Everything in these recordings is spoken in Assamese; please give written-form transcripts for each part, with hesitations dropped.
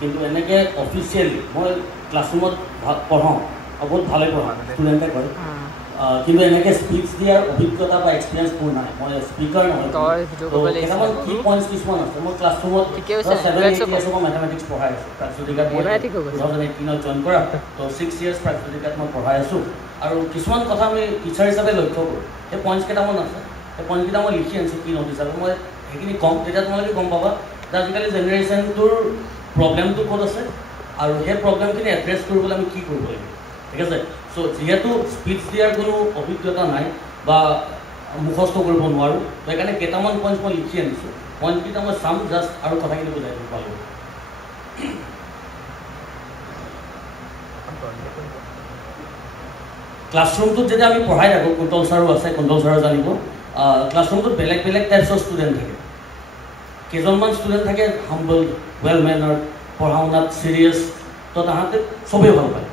কিন্তু এনেকৈ অফিচিয়েলি মই ক্লাছৰুমত পঢ়াওঁ আৰু বহুত ভালে পঢ়াওঁ ষ্টুডেণ্টে কয় কিন্তু এনেকৈ স্পীচ দিয়াৰ অভিজ্ঞতা বা এক্সপিৰিয়েঞ্চ মোৰ নাই মই স্পীকাৰ নহয় কেইটামান কি পইণ্টছ কিছুমান আছে মই ক্লাছৰুমত 7-8 years মই মেথামেটিক্স পঢ়াই আছোঁ প্ৰাগজ্যোতিকাত মই 2018 জইন কৰা তো 6 years প্ৰাগজ্যোতিকাত মই পঢ়াই আছোঁ আৰু কিছুমান কথা আমি টিচাৰ হিচাপে লক্ষ্য কৰোঁ সেই পইণ্টছ কেইটামান আছে সেই পইণ্টকেইটা মই লিখি আনিছোঁ কি নোট হিচাপে মই সেইখিনি কম তেতিয়া তোমালোকে গম পাবা যে আজিকালি জেনেৰেশ্যনটোৰ প্ৰব্লেমটো ক'ত আছে আৰু সেই প্ৰব্লেমখিনি এড্ৰেছ কৰিবলৈ আমি কি কৰিব লাগিব ঠিক আছে চ' যিহেতু স্পীচ দিয়াৰ কোনো অভিজ্ঞতা নাই বা মুখস্থ কৰিব নোৱাৰোঁ সেইকাৰণে কেইটামান পইণ্টছ মই লিখি আনিছোঁ পইণ্টকেইটা মই চাম জাষ্ট আৰু কথাখিনি বুজাই দিব পাৰোঁ ক্লাছৰুমটোত যেতিয়া আমি পঢ়াই থাকোঁ কুন্তল ছাৰো আছে কুন্তল ছাৰো জানিব ক্লাছৰুমটোত বেলেগ বেলেগ টাইপছৰ ষ্টুডেণ্ট থাকে কেইজনমান ষ্টুডেণ্ট থাকে হাম্বল ৱেল মেনাৰ্ড পঢ়া শুনাত চিৰিয়াছ তো তাহাঁতে চবেই ভাল পায়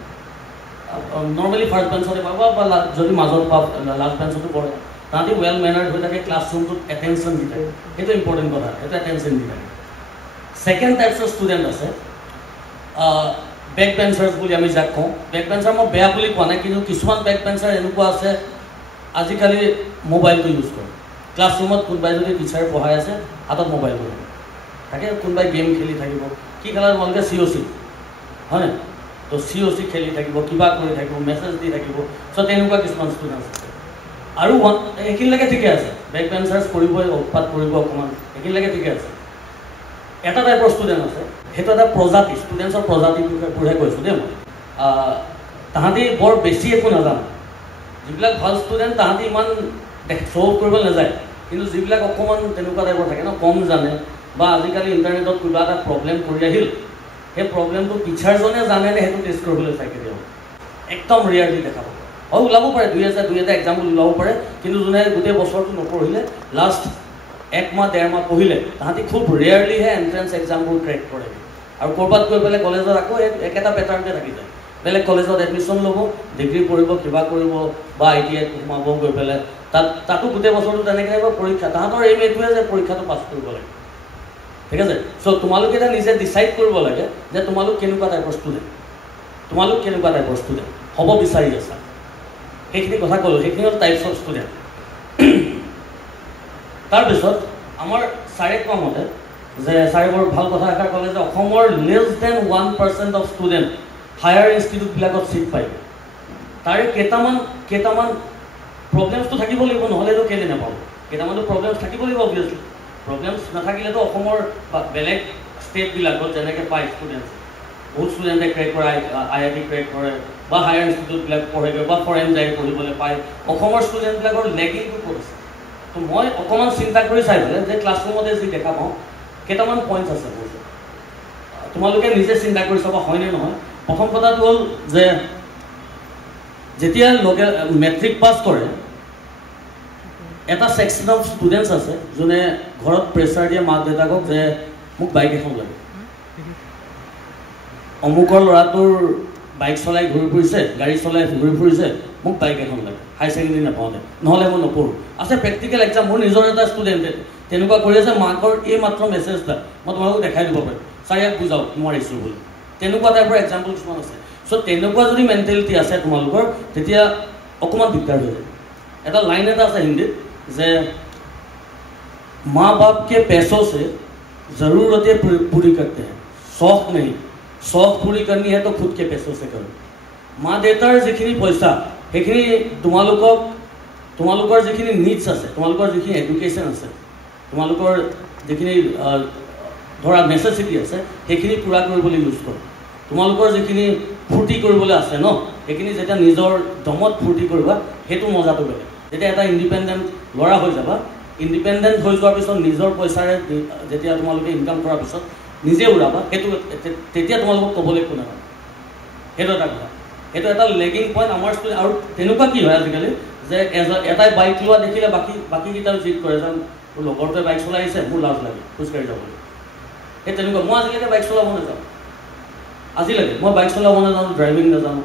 নৰ্মেলি ফাৰ্ষ্ট বেঞ্চতে পাব বা যদি মাজত পাব লাষ্ট বেঞ্চতো পঢ়ে তাহাঁতি ৱেল মেনাৰ্ড হৈ থাকে ক্লাছৰুমটোত এটেনশ্যন দি থাকে সেইটো ইম্পৰ্টেণ্ট কথা সেইটো এটেনশ্যন দি থাকে ছেকেণ্ড টাইপছৰ ষ্টুডেণ্ট আছে বেক বেঞ্চাৰ্ছ বুলি আমি যাক কওঁ বেক বেঞ্চাৰ মই বেয়া বুলি কোৱা নাই কিন্তু কিছুমান বেক বেঞ্চাৰ এনেকুৱা আছে আজিকালি মোবাইলটো ইউজ কৰে ক্লাছৰুমত কোনোবাই যদি টিচাৰ পঢ়াই আছে হাতত মোবাইলটো থাকে কোনোবাই গেম খেলি থাকিব কি খেলা তোমালোকে COC হয়নে তো COC খেলি থাকিব কিবা কৰি থাকিব মেছেজ দি থাকিব চ' তেনেকুৱা কিছুমান ষ্টুডেণ্ট আছে আৰু এইখিনিলৈকে ঠিকে আছে বেক বেঞ্চাৰ্ছ কৰিবই উৎপাত কৰিব অকণমান এইখিনিলৈকে ঠিকে আছে এটা টাইপৰ ষ্টুডেণ্ট আছে সেইটো এটা প্ৰজাতি ষ্টুডেণ্টছৰ প্ৰজাতিৰ বিষয়ে কৈছোঁ দেই মই তাহাঁতি বৰ বেছি একো নাজানে যিবিলাক ভাল ষ্টুডেণ্ট তাহাঁতি ইমান শ্ব' কৰিব নাযায় কিন্তু যিবিলাক অকণমান তেনেকুৱা টাইপৰ থাকে ন কম জানে বা আজিকালি ইণ্টাৰনেটত কিবা এটা প্ৰব্লেম কৰি আহিল সেই প্ৰব্লেমটো টিচাৰজনে জানেনে সেইটো টেষ্ট কৰিবলৈ চাই কেতিয়াও একদম ৰেয়াৰলি দেখা পাব হয় ওলাব পাৰে দুই এটা এক্সাম্পল ওলাব পাৰে কিন্তু যোনে গোটেই বছৰটো নপঢ়িলে লাষ্ট 1 মাহ 1.5 মাহ পঢ়িলে তাহাঁতি খুব ৰেয়াৰলিহে এণ্ট্ৰেঞ্চ এক্সামবোৰ ক্ৰেক কৰে আৰু ক'ৰবাত গৈ পেলাই কলেজত আকৌ একেটা পেটাৰ্ণতে থাকি যায় বেলেগ কলেজত এডমিশ্যন ল'ব ডিগ্ৰী পঢ়িব কিবা কৰিব বা ITI সোমাব গৈ পেলাই তাতো গোটেই বছৰটো তেনেকৈ আহিব পৰীক্ষা তাহাঁতৰ এইম এইটোৱে যে পৰীক্ষাটো পাছ কৰিব লাগে ঠিক আছে চ' তোমালোকে এতিয়া নিজে ডিচাইড কৰিব লাগে যে তোমালোক কেনেকুৱা টাইপৰ ষ্টুডেণ্ট হ'ব বিচাৰি আছা সেইখিনি কথা ক'লোঁ সেইখিনি হ'ল টাইপছ অফ ষ্টুডেণ্ট তাৰপিছত আমাৰ ছাৰে কোৱা মতে যে ছাৰে বৰ ভাল কথা এষাৰ ক'লে যে অসমৰ less than 1% of students higher ইনষ্টিটিউটবিলাকত ছিট পায় তাৰে কেইটামান প্ৰব্লেমছটো থাকিব লাগিব নহ'লেতো কেলৈ নাপাব কেইটামানতো প্ৰব্লেমছ থাকিব লাগিব অবভিয়াছলি প্ৰব্লেমছ নাথাকিলেতো অসমৰ বা বেলেগ ষ্টেটবিলাকত যেনেকৈ পায় ষ্টুডেণ্টছ বহুত ষ্টুডেণ্টে ক্ৰেক কৰে IIT ক্ৰেক কৰে বা হায়াৰ ইনষ্টিটিউটবিলাক পঢ়েগৈ বা ফৰেন যায় পঢ়িবলৈ পায় অসমৰ ষ্টুডেণ্টবিলাকৰ লেগিংটো ক'ত আছে তো মই অকণমান চিন্তা কৰি চাই পেলাই যে ক্লাছৰুমতে যি দেখা পাওঁ কেইটামান পইণ্টছ আছে মোৰ তোমালোকে নিজে চিন্তা কৰি চাবা হয়নে নহয় প্ৰথম কথাটো হ'ল যে যেতিয়া মেট্ৰিক পাছ কৰে এটা ছেকশ্যন অফ ষ্টুডেণ্টছ আছে যোনে ঘৰত প্ৰেছাৰ দিয়ে মাক দেউতাকক যে মোক বাইক এখন লাগে অমুকৰ ল'ৰাটোৰ বাইক চলাই ঘূৰি ফুৰিছে গাড়ী চলাই ঘূৰি ফুৰিছে মোক বাইক এখন লাগে হাই ছেকেণ্ডেৰী নাপাওঁতে নহ'লে মই নপঢ়োঁ আছে প্ৰেক্টিকেল এক্সাম মোৰ নিজৰ এটা ষ্টুডেণ্টে তেনেকুৱা কৰি আছে মাকৰ এই মাত্ৰ মেছেজ এটা মই তোমালোকক দেখাই দিব পাৰিম ছাৰ ইয়াক বুজাওক নোৱাৰিছোঁ বুলি তেনেকুৱা টাইপৰ এক্সাম্পল কিছুমান আছে চ' তেনেকুৱা যদি মেণ্টেলিটি আছে তোমালোকৰ তেতিয়া অকণমান দিগদাৰ হৈ যায় এটা লাইন এটা আছে হিন্দীত যে মা বাপ के पैसों से ज़रूरतें पूरी करते हैं शौक नहीं शौक पूरी करनी है तो खुद के पैसों से करो মা দেউতাৰ যিখিনি পইচা সেইখিনি তোমালোকৰ যিখিনি নিডছ আছে তোমালোকৰ যিখিনি এডুকেশ্যন আছে তোমালোকৰ যিখিনি ধৰা নেচেচিটি আছে সেইখিনি পূৰা কৰিবলৈ ইউজ কৰা তোমালোকৰ যিখিনি ফূৰ্তি কৰিবলৈ আছে ন সেইখিনি যেতিয়া নিজৰ দমত ফূৰ্তি কৰিবা সেইটো মজাটো বেলেগ যেতিয়া এটা ইণ্ডিপেণ্ডেণ্ট ল'ৰা হৈ যাবা ইণ্ডিপেণ্ডেণ্ট হৈ যোৱাৰ পিছত নিজৰ পইচাৰে যেতিয়া তোমালোকে ইনকাম কৰাৰ পিছত নিজে উৰাবা সেইটো তেতিয়া তোমালোকক ক'বলৈ একো নাপাবা সেইটো এটা কথা সেইটো এটা লেগিং পইণ্ট আমাৰ ষ্টুডেণ্ট আৰু তেনেকুৱা কি হয় আজিকালি যে এটাই বাইক লোৱা দেখিলে বাকীকেইটাও জিদ কৰে যেন মোৰ লগৰটোৱে বাইক চলাই আহিছে মোৰ লাজ লাগে খোজকাঢ়ি যাবলৈ সেই তেনেকুৱা মই আজিলৈকে বাইক চলাব নাযাওঁ আজিলৈকে মই বাইক চলাব নাজানো ড্ৰাইভিং নাজানো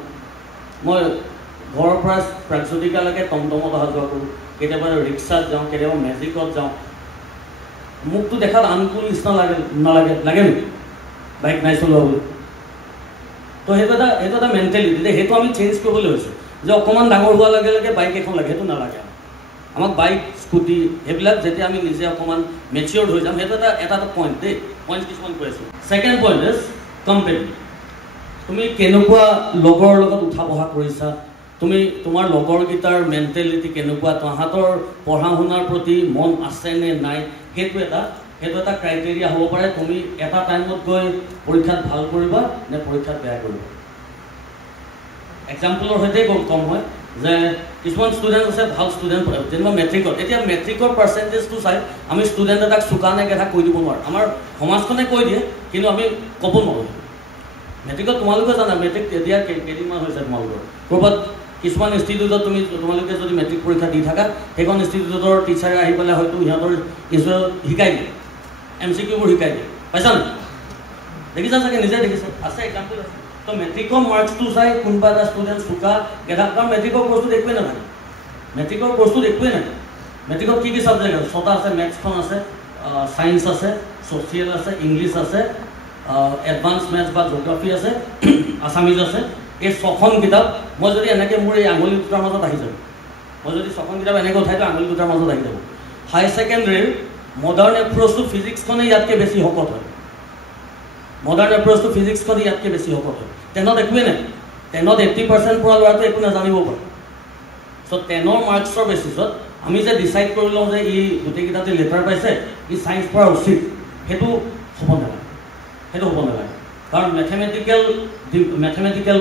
মই ঘৰৰ পৰা প্ৰাগজ্যোতিকালৈকে টমটমত অহা যোৱা কৰোঁ কেতিয়াবা ৰিক্সাত যাওঁ কেতিয়াবা মেজিকত যাওঁ মুখটো দেখাত আনুকূল নিচিনা লাগে নালাগে নেকি বাইক নাই চলোৱা বুলি তো সেইটো এটা মেণ্টেলিটি যে সেইটো আমি চেঞ্জ কৰিবলৈ হৈছে যে অকণমান ডাঙৰ হোৱাৰ লগে লগে বাইক এখন লাগে সেইটো নালাগে আমাক বাইক স্কুটি সেইবিলাক যেতিয়া আমি নিজে অকণমান মেচিয়ৰ্ড হৈ যাম সেইটো এটা পইণ্ট দেই পইণ্ট কিছুমান কৈ আছোঁ ছেকেণ্ড পইণ্ট ইজ কম্পেনী তুমি কেনেকুৱা লগৰ লগত উঠা বহা কৰিছা তুমি তোমাৰ লগৰকেইটাৰ মেণ্টেলিটি কেনেকুৱা তাহাঁতৰ পঢ়া শুনাৰ প্ৰতি মন আছে নে নাই সেইটো এটা ক্ৰাইটেৰিয়া হ'ব পাৰে তুমি এটা টাইমত গৈ পৰীক্ষাত ভাল কৰিবা নে পৰীক্ষাত বেয়া কৰিবা এক্সাম্পলৰ সৈতে কম হয় যে কিছুমান ষ্টুডেণ্ট আছে ভাল ষ্টুডেণ্ট যেনিবা মেট্ৰিকত এতিয়া মেট্ৰিকৰ পাৰ্চেণ্টেজটো চাই আমি ষ্টুডেণ্ট এটাক চোকা নে গেধা কৈ দিব নোৱাৰোঁ আমাৰ সমাজখনে কৈ দিয়ে কিন্তু আমি ক'ব নোৱাৰোঁ মেট্ৰিকত তোমালোকে জানা মেট্ৰিক এতিয়া কেইদিনমান হৈছে তোমালোকৰ ক'ৰবাত কিছুমান ইনষ্টিটিউটত তোমালোকে যদি মেট্ৰিক পৰীক্ষা দি থাকা সেইখন ইনষ্টিটিউটৰ টিচাৰে আহি পেলাই হয়তো সিহঁতৰ শিকাই দিয়ে MCQবোৰ শিকাই দিয়ে পাইছা নে দেখিছা চাগে নিজে দেখিছে আছে এক্সাম্পল আছে তো মেট্ৰিকৰ মাৰ্কছটো চাই কোনোবা এটা ষ্টুডেণ্ট চোকা গেধা কাৰণ মেট্ৰিকৰ কোৰ্চটোত একোৱেই নাথাকে মেট্ৰিকৰ কোৰ্চটোত একোৱেই নাই মেট্ৰিকত কি ছাবজেক্ট আছে 6টা আছে মেথছখন আছে ছায়েন্স আছে ছ'চিয়েল আছে ইংলিছ আছে এডভান্স মেথছ বা জিঅ'গ্ৰাফী আছে আছামিজ আছে এই 6খন কিতাপ মই যদি এনেকৈ মোৰ এই আঙুলি দুটাৰ মাজত আহি যাব মই যদি 6খন কিতাপ এনেকৈ উঠাই দিওঁ আঙুলি দুটাৰ মাজত আহি যাব হায়াৰ ছেকেণ্ডেৰীৰ মডাৰ্ণ এপ্ৰ'চ টু ফিজিক্সখনে ইয়াতকৈ বেছি শকত হয় মডাৰ্ণ এপ্ৰ'চ টু ফিজিক্সখনে ইয়াতকৈ বেছি শকত হয় টেনত একোৱেই নাই টেনত 80% পোৱা ল'ৰাটো একো নাজানিব পাৰে চ' টেনৰ মাৰ্কছৰ বেচিছত আমি যে ডিচাইড কৰি লওঁ যে ই গোটেইকেইটাতে লেটাৰ পাইছে ই ছায়েন্স পঢ়া উচিত সেইটো হ'ব নালাগে কাৰণ মেথমেটিকেল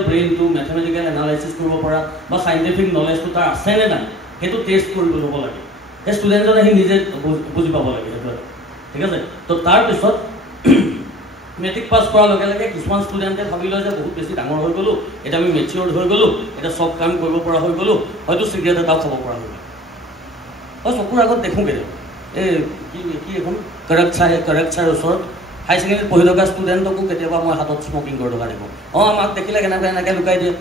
ব্ৰেইনটো মেথমেটিকেল এনালাইচিছ কৰিব পৰা বা চাইণ্টিফিক নলেজটো তাৰ আছে নে নাই সেইটো টেষ্ট কৰিব ল'ব লাগে সেই ষ্টুডেণ্টজনে সি নিজে বুজি পাব লাগে সেইটো ঠিক আছে তো তাৰপিছত মেট্ৰিক পাছ কৰাৰ লগে লগে কিছুমান ষ্টুডেণ্টে ভাবি লয় যে বহুত বেছি ডাঙৰ হৈ গ'লোঁ এতিয়া আমি মেচিয়ৰ্ড হৈ গ'লোঁ এতিয়া চব কাম কৰিব পৰা হৈ গ'লোঁ হয়তো চিগাৰেট এটাও খাব পৰা হৈ গ'ল হয় চকুৰ আগত দেখোঁ কেতিয়াবা এই কি এখন কৰেক্ট চাই ওচৰত হাই ছেকেণ্ডেৰীত পঢ়ি থকা ষ্টুডেণ্টকো কেতিয়াবা মই হাতত স্মকিং কৰি থকা দেখোঁ আমাক দেখিলে এনেকৈ লুকাই দিয়ে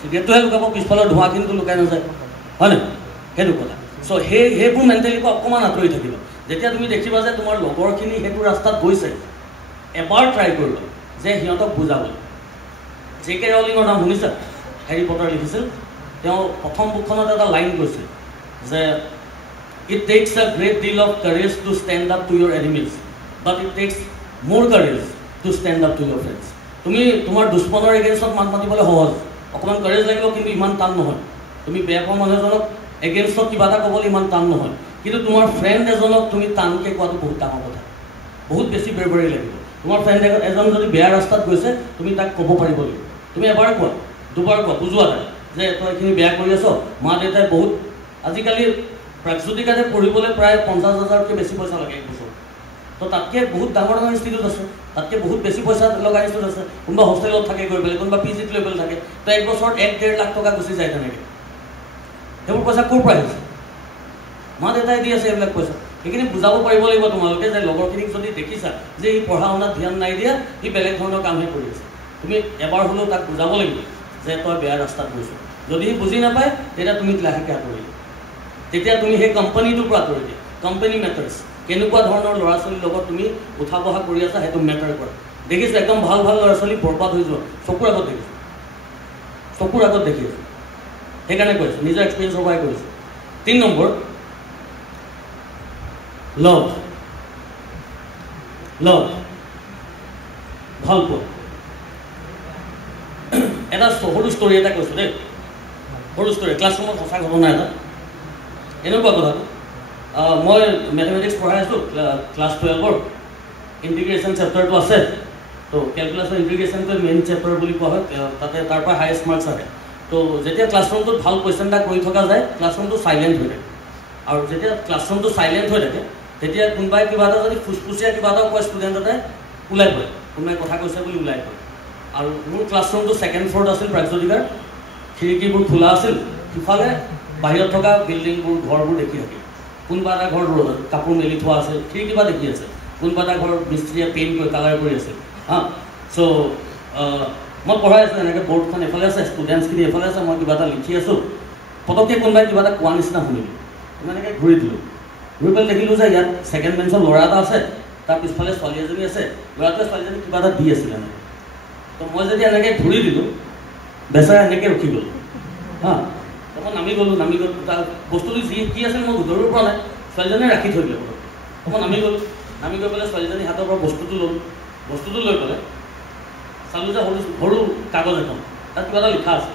চিগাৰেটটোহে লুকাব পিছফালৰ ধোঁৱাখিনিটো লুকাই নাযায় হয় নাই সেইটো কথা চ' সেইবোৰ মেণ্টেলিটিৰ পৰা অকণমান আঁতৰি থাকিব যেতিয়া তুমি দেখিবা যে তোমাৰ লগৰখিনি সেইটো ৰাস্তাত গৈছে এবাৰ ট্ৰাই কৰিবা যে সিহঁতক বুজাবলৈ J.K. Rowling নাম শুনিছা হেৰি পটাৰ লিখিছিল তেওঁ প্ৰথম বুকখনত এটা লাইন কৈছিল যে it takes a great deal of courage to stand up to your enemies but it takes more courage to stand up to your friends তুমি তোমাৰ দুশ্মনৰ এগেইনষ্টত মাত মাতিবলৈ সহজ অকণমান কাৰেজ লাগিব কিন্তু ইমান টান নহয় তুমি বেয়া পোৱা মানুহজনক এগেইনষ্টত কিবা এটা ক'বলৈ ইমান টান নহয় কিন্তু তোমাৰ ফ্ৰেণ্ড এজনক তুমি টানকৈ কোৱাটো বহুত ডাঙৰ কথা বহুত বেছি বেৰবেৰি লাগিব তোমাৰ ফ্ৰেণ্ড এজন যদি বেয়া ৰাস্তাত গৈছে তুমি তাক ক'ব পাৰিব লাগিব তুমি এবাৰ কোৱা দুবাৰ কোৱা বুজোৱা নাই যে তই এইখিনি বেয়া কৰি আছ মা দেউতাই বহুত আজিকালি প্ৰাগজ্যোতিকাতে পঢ়িবলৈ প্ৰায় 50,000তকৈ বেছি পইচা লাগে এক বছৰ তো তাতকৈ বহুত ডাঙৰ ইনষ্টিটিউট আছে তাতকৈ বহুত বেছি পইচা লগা ইনষ্টিটিউট আছে কোনোবা হোষ্টেলত থাকে গৈ পেলাই কোনোবা PGত লৈ পেলাই থাকে তো এক বছৰত 1-1.5 লাখ টকা গুচি যায় তেনেকৈ সেইবোৰ পইচা ক'ৰ পৰা আহিছে মা দেউতাই দি আছে এইবিলাক পইচা সেইখিনি বুজাব পাৰিব লাগিব তোমালোকে যে লগৰখিনিক যদি দেখিছা যে ই পঢ়া শুনাত ধ্যান নাই দিয়া ই বেলেগ ধৰণৰ কামহে কৰি আছে তুমি এবাৰ হ'লেও তাক বুজাব লাগিব যে তই বেয়া ৰাস্তাত গৈছ যদি সি বুজি নাপায় তেতিয়া তুমি লাহেকৈ আঁতৰি তেতিয়া তুমি সেই কোম্পানীটোৰ পৰা আঁতৰি দিয়া কোম্পানী মেটাৰ্ছ কেনেকুৱা ধৰণৰ ল'ৰা ছোৱালীৰ লগত তুমি উঠা বহা কৰি আছা সেইটো মেটাৰ কৰা দেখিছোঁ একদম ভাল ল'ৰা ছোৱালী বৰবাদ হৈ যোৱা চকুৰ আগত দেখি আছোঁ সেইকাৰণে কৈছোঁ নিজৰ এক্সপিৰিয়েঞ্চৰ পৰাই কৰিছোঁ 3 নম্বৰ লভ ভাল পোৱা এটা সৰু ষ্টৰি এটা কৈছোঁ দেই সৰু ষ্টৰি ক্লাছৰুমত সঁচা ঘটনা এটা এনেকুৱা কথাটো মই মেথমেটিক্স পঢ়াই আছোঁ ক্লাছ 12ৰ ইণ্টিগ্ৰেশ্যন চেপ্টাৰটো আছে তো কেলকুলাছৰ ইণ্টিগ্ৰেশ্যনটো মেইন চেপ্টাৰ বুলি কোৱা হয় তাতে তাৰ পৰা হায়েষ্ট মাৰ্কছ আহে তো যেতিয়া ক্লাছৰুমটোত ভাল কুৱেশ্যন এটা কৰি থকা যায় ক্লাছৰুমটো চাইলেণ্ট হৈ থাকে আৰু যেতিয়া ক্লাছৰুমটো চাইলেণ্ট হৈ থাকে তেতিয়া কোনোবাই কিবা এটা যদি ফুচফুচীয়া কিবা এটা কয় ষ্টুডেণ্ট এটাই ওলাই পৰে কোনোবাই কথা কৈছে বুলি ওলাই পৰে আৰু মোৰ ক্লাছৰুমটো 2nd ফ্ল'ৰত আছিল প্ৰাগজ্যোতিকাৰ খিৰিকীবোৰ খোলা আছিল সিফালে বাহিৰত থকা বিল্ডিংবোৰ ঘৰবোৰ দেখি থাকে কোনোবা এটা ঘৰ কাপোৰ মেলি থোৱা আছিল খিৰিকী বা দেখি আছে কোনোবা এটা ঘৰ মিস্ত্ৰীয়ে পেইণ্ট কৰি কালাৰ কৰি আছে হা চ' মই পঢ়াই আছোঁ এনেকৈ বৰ্ডখন এফালে আছে ষ্টুডেণ্টছখিনি এফালে আছে মই কিবা এটা লিখি আছোঁ পটককৈ কোনোবাই কিবা এটা কোৱা নিচিনা শুনিলোঁ মই এনেকৈ ঘূৰি দিলোঁ ঘূৰি পেলাই দেখিলোঁ যে ইয়াত 2nd বেঞ্চৰ ল'ৰা এটা আছে তাৰ পিছফালে ছোৱালী এজনী আছে, ল'ৰাটোৱে ছোৱালীজনী কিবা এটা দি আছিলে মানে। তো মই যদি এনেকৈ ধৰি দিলোঁ, বেচাৰা এনেকৈ ৰখি গ'ল হা। তো মই নামি গ'লোঁ তাৰ বস্তুটো যি কি আছিল মই ধৰিব পৰা নাই, ছোৱালীজনীয়ে ৰাখি থৈ দিলে। তো মই নামি গ'লোঁ, নামি গৈ পেলাই ছোৱালীজনী হাতৰ পৰা বস্তুটো ল'লোঁ, বস্তুটো লৈ পেলাই চালোঁ যে সৰু কাগজ এখন, তাত কিবা এটা লিখা আছে।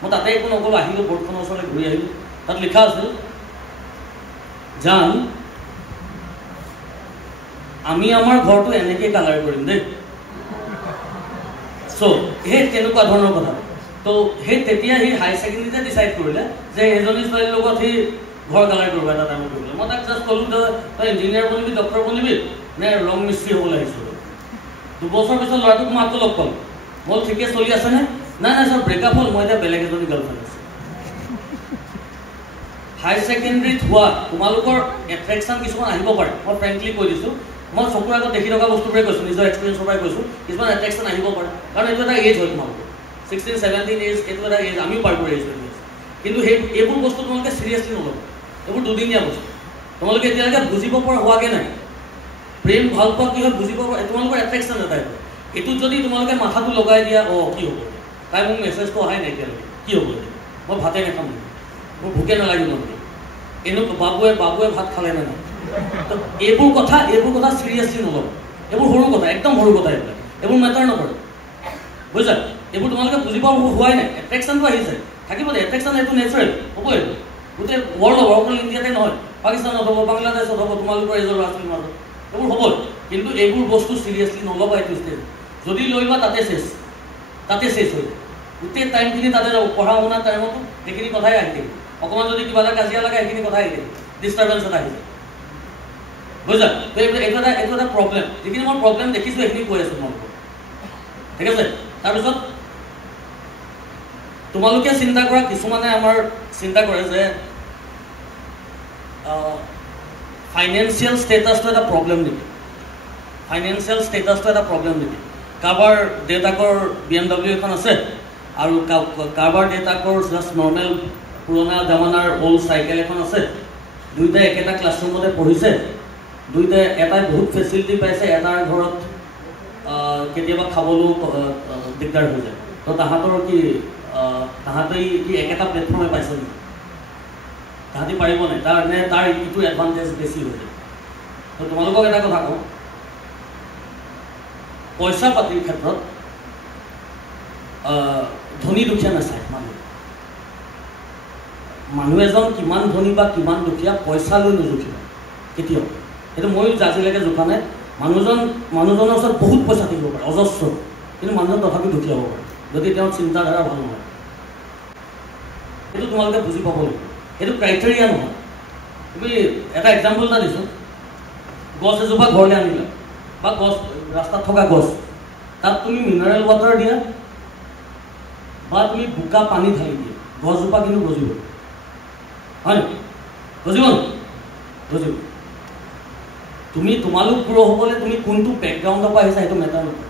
মই তাতে একো নক'লোঁ, আহিলোঁ বৰ্ডখনৰ ওচৰলৈ ঘূৰি আহিলোঁ। তাত লিখা আছিল, জান আমি আমাৰ ঘৰটো এনেকৈ কালাৰ কৰিম দেই। চ' সেই তেনেকুৱা ধৰণৰ কথা। তো সেই তেতিয়া সি হায়াৰ ছেকেণ্ডেৰীতে ডিচাইড কৰিলে যে এজনী ছোৱালীৰ লগত সি ঘৰ কালাৰ কৰিব এটা টাইমত কৰিলে। মই তাক জাষ্ট ক'লোঁ যে তই ইঞ্জিনিয়াৰ বনিবি, ডক্টৰ বনিবি নে ৰং মিস্ত্ৰী হ'বলৈ আহিছোঁ। 2 বছৰ পিছত ল'ৰাটোক মই আকৌ লগ পালোঁ। মই ঠিকে চলি আছেনে? নাই ছাৰ ব্ৰেকআপ হ'ল, মই এতিয়া বেলেগ এজনী গাৰ্লফ্ৰেণ্ড আছে। হায়াৰ ছেকেণ্ডেৰীত হোৱা তোমালোকৰ এট্ৰেকশ্যন কিছুমান আহিব পাৰে, মই ফ্ৰেংকলি কৈ দিছোঁ। মই চকুৰ আগত দেখি থকা বস্তুবোৰে কৈছোঁ, নিজৰ এক্সপিৰিয়েঞ্চৰ পৰাই কৈছোঁ। কিছুমান এট্ৰেকশ্যন আহিব পাৰে, কাৰণ এইটো এটা এজ হয় তোমালোকৰ 16-17 এজ, এইটো এটা এজ, আমিও পাৰ কৰি আহিছোঁ। কিন্তু এইবোৰ বস্তু তোমালোকে চিৰিয়াছলি নল'ব, এইবোৰ দুদিনীয়া বস্তু। তোমালোকে এতিয়ালৈকে বুজিব পৰা হোৱাগৈ নাই। প্ৰেম ভাল পোৱা কি হয় বুজিব পৰা, তোমালোকৰ এট্ৰেকশ্যন এটাই হয়। এইটোত যদি তোমালোকে মাথাটো লগাই দিয়া, কি হ'ব, তাই মোক মেছেজটো অহাই নাই এতিয়ালৈকে, কি হ'ব, মই ভাতে নাখাম নেকি, মোৰ ভোকে নালাগিব নেকি, এনেকুৱা বাবুৱে ভাত খালে নে নাই। তো এইবোৰ কথা চিৰিয়াছলি নল'ব। এইবোৰ সৰু কথা, একদম সৰু কথা। এইবোৰ মেটাৰ নকৰে, বুজিছা। এইবোৰ তোমালোকে বুজিব হোৱাই নাই। এট্ৰেকশ্যনটো আহিছে, থাকিব দে। এট্ৰেকশ্যন এইটো নেচাৰেল হ'বই, গোটেই ৱৰ্ল্ড হ'ব, অকল ইণ্ডিয়াতে নহয়, পাকিস্তানত হ'ব, বাংলাদেশত হ'ব, তোমালোকৰ এজৰ ল'ৰা ছোৱালীৰ মাজত এইবোৰ হ'বই। কিন্তু এইবোৰ বস্তু চিৰিয়াছলি নল'বা। এইটো ষ্টেজ যদি লৈ লোৱা তাতে চেছ হৈ গোটেই টাইমখিনি তাতে যাব। পঢ়া শুনা টাইমতো সেইখিনি কথাই আহি থাকিব। অকণমান যদি কিবা এটা কাজিয়া লাগে সেইখিনি কথাই আহি থাকিব, ডিষ্টাৰ্বেঞ্চ এটা আহি যায়, বুজিছা। এইটো এটা প্ৰব্লেম। যিখিনি মই প্ৰব্লেম দেখিছোঁ সেইখিনি কৈ আছোঁ তোমালোকক, ঠিক আছে। তাৰপিছত তোমালোকে চিন্তা কৰা, কিছুমানে আমাৰ চিন্তা কৰে যে ফাইনেন্সিয়েল ষ্টেটাছটো এটা প্ৰব্লেম নেকি, কাৰোবাৰ দেউতাকৰ BMW এখন আছে আৰু কাৰোবাৰ দেউতাকৰ জাষ্ট নৰ্মেল পুৰণা জামানাৰ অল্ড চাইকেল এখন আছে। দুয়োটাই একেটা ক্লাছৰুমতে পঢ়িছে, দুয়োটাই এটাই বহুত ফেচিলিটি পাইছে, এটাৰ ঘৰত কেতিয়াবা খাবলৈও দিগদাৰ হৈ যায়। তো তাহাঁতৰ তাহাঁতেই কি একেটা প্লেটফৰ্মে পাইছে নেকি? তাহাঁতি পাৰিব নাই? তাৰ ইটো এডভান্টেজ বেছি হৈ যায়। তো তোমালোকক এটা কথা কওঁ, পইচা পাতিৰ ক্ষেত্ৰত ধনী দুখীয়া নাচায় মানুহ এজন কিমান ধনী বা কিমান দুখীয়া পইচা লৈ নোজোখিব কেতিয়াও। সেইটো ময়ো আজিলৈকে জোখা নাই। মানুহজনৰ ওচৰত বহুত পইচা থাকিব পাৰে, অজস্ৰ, কিন্তু মানুহজন তথাপি দুখীয়া হ'ব পাৰে যদি তেওঁৰ চিন্তাধাৰা ভাল নহয়। সেইটো তোমালোকে বুজি পাব লাগিব। সেইটো ক্ৰাইটেৰিয়া নহয়। তুমি এটা এক্সাম্পল এটা দিছোঁ, গছ এজোপা ঘৰলৈ আনিলা বা ৰাস্তাত থকা গছ, তাত তুমি মিনাৰেল ৱাটাৰ দিয়া বা তুমি বোকা পানী ঢালি দিয়া, গছজোপা কিন্তু গজিব, হয় নেকি? গজিব নেকি? গজিব। তোমালোক গ্ৰ' হ'বলৈ তুমি কোনটো বেকগ্ৰাউণ্ডৰ পৰা আহিছা সেইটো মেটাৰ নকৰে,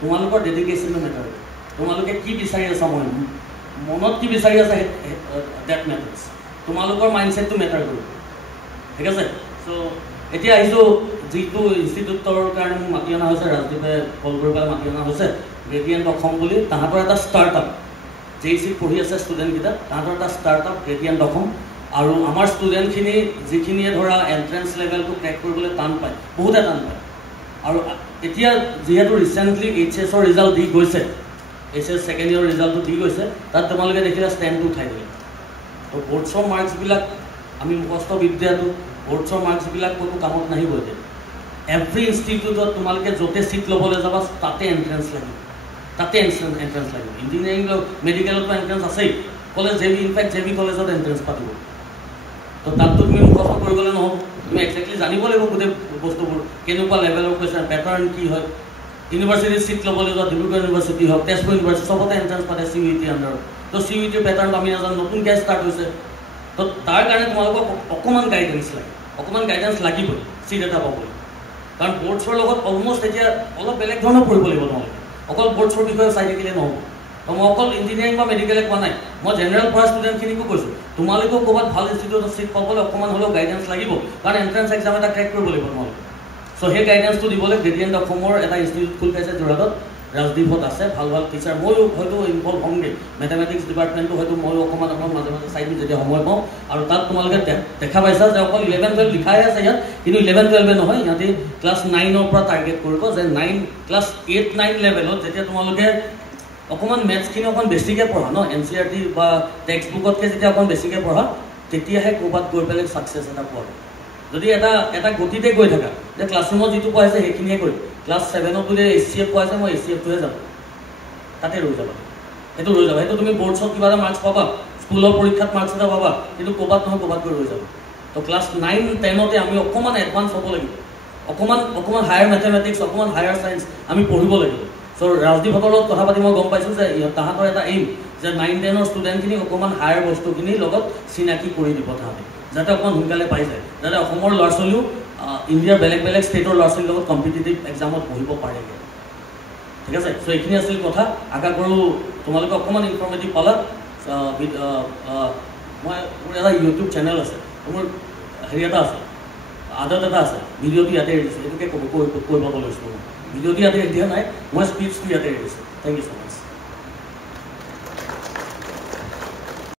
তোমালোকৰ ডেডিকেশ্যনটো মেটাৰ কৰে। তোমালোকে কি বিচাৰি আছা, মনত কি বিচাৰি আছা, ডেট মেটাৰ্ছ। তোমালোকৰ মাইণ্ডছেটটো মেটাৰ কৰিব, ঠিক আছে। চ' এতিয়া আহিছোঁ যিটো ইনষ্টিটিউটৰ কাৰণে মোক মাতি অনা হৈছে, ৰাজদ্বীপে কল কৰি পেলাই মাতি অনা হৈছে, গ্ৰেডিয়েণ্ট অসম বুলি। তাহাঁতৰ এটা ষ্টাৰ্টআপ, JEC পঢ়ি আছে ষ্টুডেণ্টকেইটা, তাহাঁতৰ এটা ষ্টাৰ্টআপ গ্ৰেডিয়েণ্ট অসম। আৰু আমাৰ ষ্টুডেণ্টখিনি যিখিনিয়ে ধৰা এণ্ট্ৰেঞ্চ লেভেলটো ক্ৰেক কৰিবলৈ টান পায়, বহুতে টান পায়। আৰু এতিয়া যিহেতু ৰিচেণ্টলি HS ৰিজাল্ট দি গৈছে, HS ছেকেণ্ড ইয়েৰ ৰিজাল্টটো দি গৈছে, তাত তোমালোকে দেখিলে ষ্টেণ্ডটো উঠাই দিলে। তো বৰ্ডছৰ মাৰ্কছবিলাক, আমি মুখস্থ বিদ্যাটো বৰ্ডছৰ মাৰ্কছবিলাক কোনো কামত নাহিব। এতিয়া এভৰি ইনষ্টিটিউটত তোমালোকে য'তে ছিট ল'বলৈ যাবা তাতে এণ্ট্ৰেঞ্চ লাগিব, ইঞ্জিনিয়াৰিং মেডিকেলতো এণ্ট্ৰেঞ্চ আছেই, কলেজ ইনফেক্ট JB কলেজত এণ্ট্ৰেঞ্চ পাতিব। তো তাততো তুমি মুখস্থ কৰিবলৈ নহ'ব, তুমি একজেক্টলি জানিব লাগিব গোটেই বস্তুবোৰ, কেনেকুৱা লেভেলৰ কুৱেশ্যন, পেটাৰ্ণ কি হয়। ইউনিভাৰ্চিটিত ছিট ল'বলৈ যোৱা, ডিব্ৰুগড় ইউনিভাৰ্চিটি হওক, তেজপুৰ ইউনিভাৰ্চিটি, চবতে এণ্ট্ৰেঞ্চ পাতে CUET আণ্ডাৰত। তো CUET পেটাৰ্ণটো আমি নাজানো, নতুনকৈ ষ্টাৰ্ট হৈছে। তো তাৰ কাৰণে তোমালোকক অকণমান গাইডেঞ্চ লাগিবই ছিট এটা পাবলৈ। কাৰণ বৰ্ডছৰ লগত অলমষ্ট এতিয়া অলপ বেলেগ ধৰণৰ পঢ়িব লাগিব তোমালোকে, অকল বৰ্ডছৰ বিষয়ে চাই থাকিলে নহ'ব। তো মই অকল ইঞ্জিনিয়াৰিং বা মেডিকেলে কোৱা নাই, মই জেনেৰেল পঢ়া ষ্টুডেণ্টখিনিকো কৈছোঁ, তোমালোকেও ক'ৰবাত ভাল ইনষ্টিটিউটত ছিট পাবলৈ অকণমান হ'লেও গাইডেঞ্চ লাগিব, কাৰণ এণ্ট্ৰেঞ্চ এক্সাম এটা ক্ৰেক কৰিব লাগিব তোমালোকে। চ' সেই গাইডেঞ্চটো দিবলৈ গ্ৰেডিয়েণ্ট অসমৰ এটা ইনষ্টিটিউট খুলি খাইছে যোৰহাটত, ৰাজদ্বীপত আছে, ভাল ভাল টিচাৰ। ময়ো হয়তো ইনভলভ হ'মগৈ, মেথামেটিক্স ডিপাৰ্টমেণ্টটো হয়তো ময়ো অকণমান মাজে মাজে চাই দিম যেতিয়া সময় পাওঁ। আৰু তাত তোমালোকে দেখা পাইছা যে অকল 11-12 লিখাই আছে ইয়াত, কিন্তু 11-12 নহয়, ইহঁতে ক্লাছ 9ৰ পৰা টাৰ্গেট কৰিব যে ক্লাছ 8-9 লেভেলত যেতিয়া তোমালোকে অকণমান মেথছখিনি অকণ বেছিকৈ পঢ়া ন, NCERT বা টেক্সট বুকতকৈ যেতিয়া অকণ বেছিকৈ পঢ়া, তেতিয়াহে ক'ৰবাত গৈ পেলাই ছাকচেছ এটা পোৱা। যদি এটা গতিতে গৈ থাকা যে ক্লাছৰুমত যিটো পঢ়াইছে সেইখিনিয়ে কৰিম, ক্লাছ 7ত যদি HCF পঢ়াইছে মই HCFটোহে যাম, তাতে ৰৈ যাবা, সেইটো ৰৈ যাবা। সেইটো তুমি বৰ্ডছত কিবা এটা মাৰ্কছ পাবা, স্কুলৰ পৰীক্ষাত মাৰ্কছ এটা পাবা, কিন্তু ক'ৰবাত নহয় ক'ৰবাত গৈ ৰৈ যাবা। তো ক্লাছ 9-10তে আমি অকণমান এডভান্স হ'ব লাগিব, অকণমান হায়াৰ মেথমেটিক্স, অকণমান হায়াৰ ছায়েন্স আমি পঢ়িব লাগিব। চ' ৰাজদ্বীপহঁতৰ লগত কথা পাতি মই গম পাইছোঁ যে তাহাঁতৰ এটা এইম যে 9-10ৰ ষ্টুডেণ্টখিনিক অকণমান হায়াৰ বস্তুখিনিৰ লগত চিনাকি কৰি দিব তাহাঁতে, যাতে অকণমান সোনকালে পাই যায়, যাতে অসমৰ ল'ৰা ছোৱালীও ইণ্ডিয়াৰ বেলেগ বেলেগ ষ্টেটৰ ল'ৰা ছোৱালীৰ লগত কম্পিটিটিভ এক্সামত পঢ়িব পাৰেগৈ। ঠিক আছে, চ' এইখিনি আছিল কথা। আশা কৰোঁ তোমালোকে অকণমান ইনফৰ্মেটিভ পালা। মোৰ এটা ইউটিউব চেনেল আছে, মোৰ হেৰি এটা আছে, আদত এটা আছে, ভিডিঅ'টো ইয়াতে এৰি দিছোঁ, এইটোকে কৈ পাব লৈছোঁ। ভিডিঅ'টো ইয়াতে এৰি দিয়া নাই, মই স্পীচটো ইয়াতে এৰি দিছোঁ। Thank you so' much.